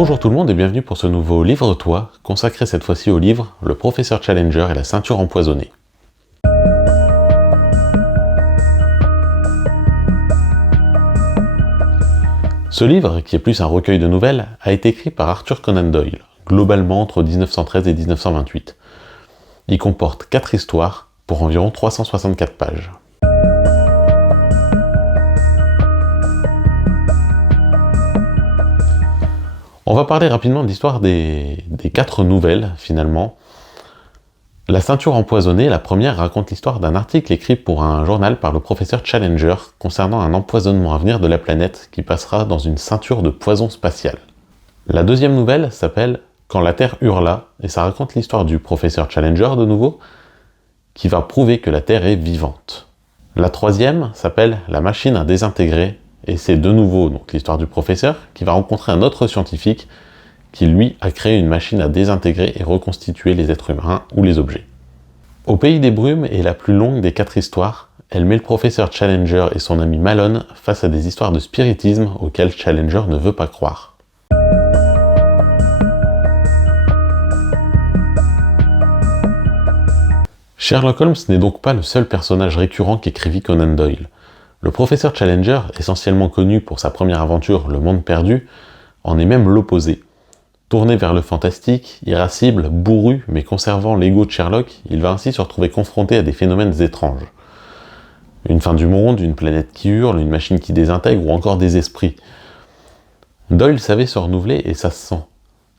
Bonjour tout le monde et bienvenue pour ce nouveau Livre-toi, consacré cette fois-ci au livre Le Professeur Challenger et la ceinture empoisonnée. Ce livre, qui est plus un recueil de nouvelles, a été écrit par Arthur Conan Doyle, globalement entre 1913 et 1928. Il comporte 4 histoires pour environ 364 pages. On va parler rapidement de l'histoire des 4 nouvelles, finalement. La ceinture empoisonnée, la première, raconte l'histoire d'un article écrit pour un journal par le professeur Challenger concernant un empoisonnement à venir de la planète qui passera dans une ceinture de poison spatial. La deuxième nouvelle s'appelle « Quand la Terre hurla » et ça raconte l'histoire du professeur Challenger, de nouveau, qui va prouver que la Terre est vivante. La troisième s'appelle « La machine à désintégrer » et c'est de nouveau donc l'histoire du professeur qui va rencontrer un autre scientifique qui lui a créé une machine à désintégrer et reconstituer les êtres humains ou les objets. Au pays des brumes est la plus longue des 4 histoires. Elle met le professeur Challenger et son ami Malone face à des histoires de spiritisme auxquelles Challenger ne veut pas croire. Sherlock Holmes n'est donc pas le seul personnage récurrent qu'écrivit Conan Doyle. Le professeur Challenger, essentiellement connu pour sa première aventure Le Monde Perdu, en est même l'opposé. Tourné vers le fantastique, irascible, bourru, mais conservant l'ego de Sherlock, il va ainsi se retrouver confronté à des phénomènes étranges. Une fin du monde, une planète qui hurle, une machine qui désintègre ou encore des esprits. Doyle savait se renouveler et ça se sent.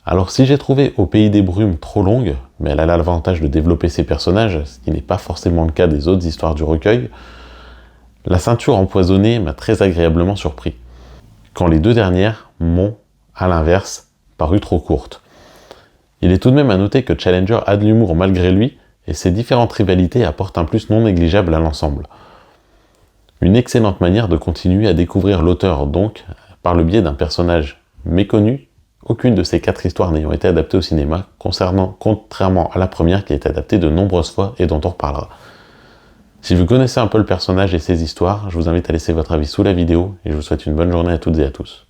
Alors si j'ai trouvé Au Pays des Brumes trop longue, mais elle a l'avantage de développer ses personnages, ce qui n'est pas forcément le cas des autres histoires du recueil, La ceinture empoisonnée m'a très agréablement surpris, quand les 2 dernières m'ont, à l'inverse, paru trop courtes. Il est tout de même à noter que Challenger a de l'humour malgré lui, et ses différentes rivalités apportent un plus non négligeable à l'ensemble. Une excellente manière de continuer à découvrir l'auteur, donc, par le biais d'un personnage méconnu, aucune de ces 4 histoires n'ayant été adaptées au cinéma, contrairement à la première qui a été adaptée de nombreuses fois et dont on reparlera. Si vous connaissez un peu le personnage et ses histoires, je vous invite à laisser votre avis sous la vidéo et je vous souhaite une bonne journée à toutes et à tous.